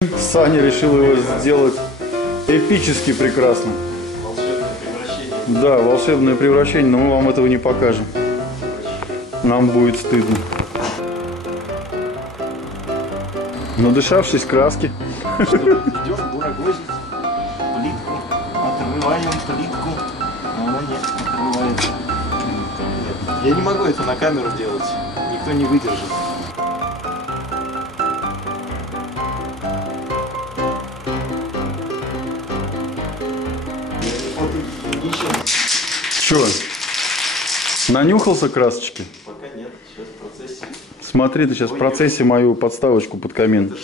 Саня решил его сделать эпически прекрасно. Волшебное превращение. Да, волшебное превращение, но мы вам этого не покажем. Нам будет стыдно. Надышавшись краски. Что, идем бурагозить плитку, отрываем плитку, а она нет, отрывается. Нет, я не могу это на камеру делать, никто не выдержит. Че? Нанюхался красочки? Пока нет, сейчас в процессе. Смотри, ты сейчас в процессе мою подставочку под камин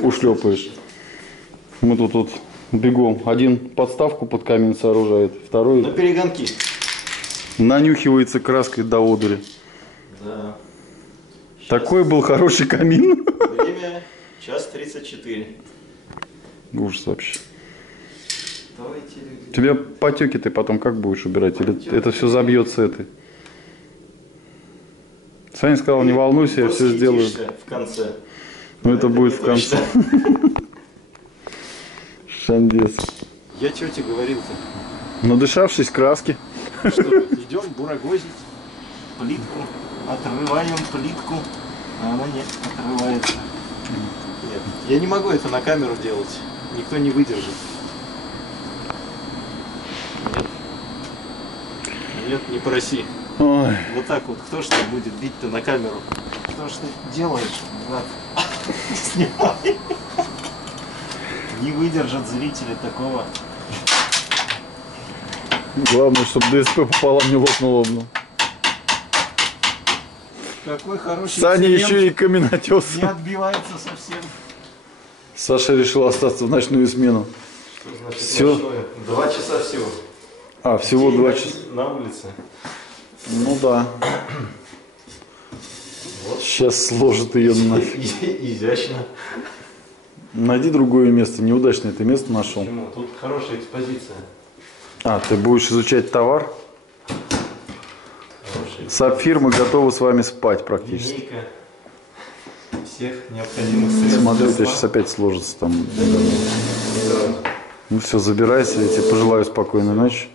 ушлепаешь. Мы тут бегом. Один подставку под камин сооружает, второй На перегонки. нанюхивается краской до одури. Да. Такой был хороший камин. Время 1:34. Ужас вообще. Давайте, люди. Тебе потеки ты потом как будешь убирать? Или это все забьется этой? Саня сказал, не волнуйся, я все сделаю. В конце. Но это будет в конце. Шандец. Я что тебе говорил-то? Надышавшись краски. Что, идем бурагозить плитку, отрываем плитку, а она нет, отрывается. Нет, я не могу это на камеру делать, никто не выдержит. Нет, нет, не проси. Ой. Вот так вот, кто ж ты будет бить-то на камеру? Что ж ты делаешь, брат? Снимай. Не выдержат зрители такого. Главное, чтобы ДСП пополам не лопнуло. Какой хороший Саня цемент, еще и каменотес. не отбивается совсем. Саша решил остаться в ночную смену. Что значит Всё. ночное? 2 часа всего. А, всего День 2 часа. на улице. Ну да. Вот. Сейчас сложит ее нафиг. Изящно. Найди другое место. Неудачно это место нашел. Почему? Тут хорошая экспозиция. А, ты будешь изучать товар? Хорошая Сапфир, мы готовы с вами спать практически. линейка всех необходимых средств. Смотри, у для тебя сна. сейчас опять сложится там. Да. Ну все, забирайся, я тебе пожелаю спокойной ночи.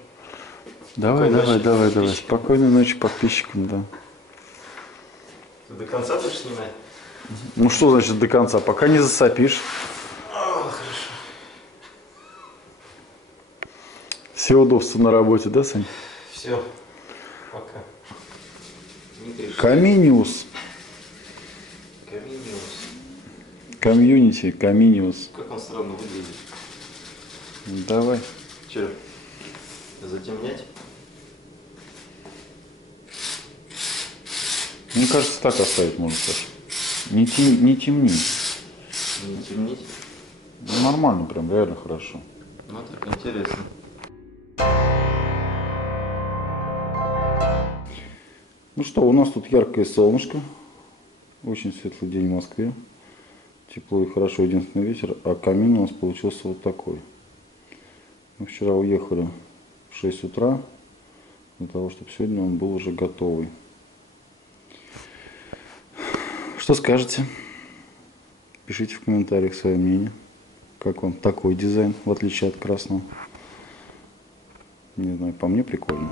Давай, Спокойной давай, ночи давай. подписчикам. Спокойной ночи подписчикам, да. Ты до конца будешь снимать? Ну что значит до конца? Пока не засопишь. Хорошо. Все удобства на работе, да, Сань? Все. Пока. Не кричи. Каминиус. Каминиус. Комьюнити, Каминиус. Как он странно выглядит. Давай. Че? Затемнять? Мне кажется, так оставить можно, Саша. Не темни. Не темнить? Ну, нормально, прям реально хорошо. Ну так интересно. Ну что, у нас тут яркое солнышко. Очень светлый день в Москве. Тепло и хорошо, единственный ветер. А камин у нас получился вот такой. Мы вчера уехали в 6 утра. Для того, чтобы сегодня он был уже готовый. Что скажете? Пишите в комментариях свое мнение. Как вам такой дизайн, в отличие от красного. Не знаю, по мне прикольно.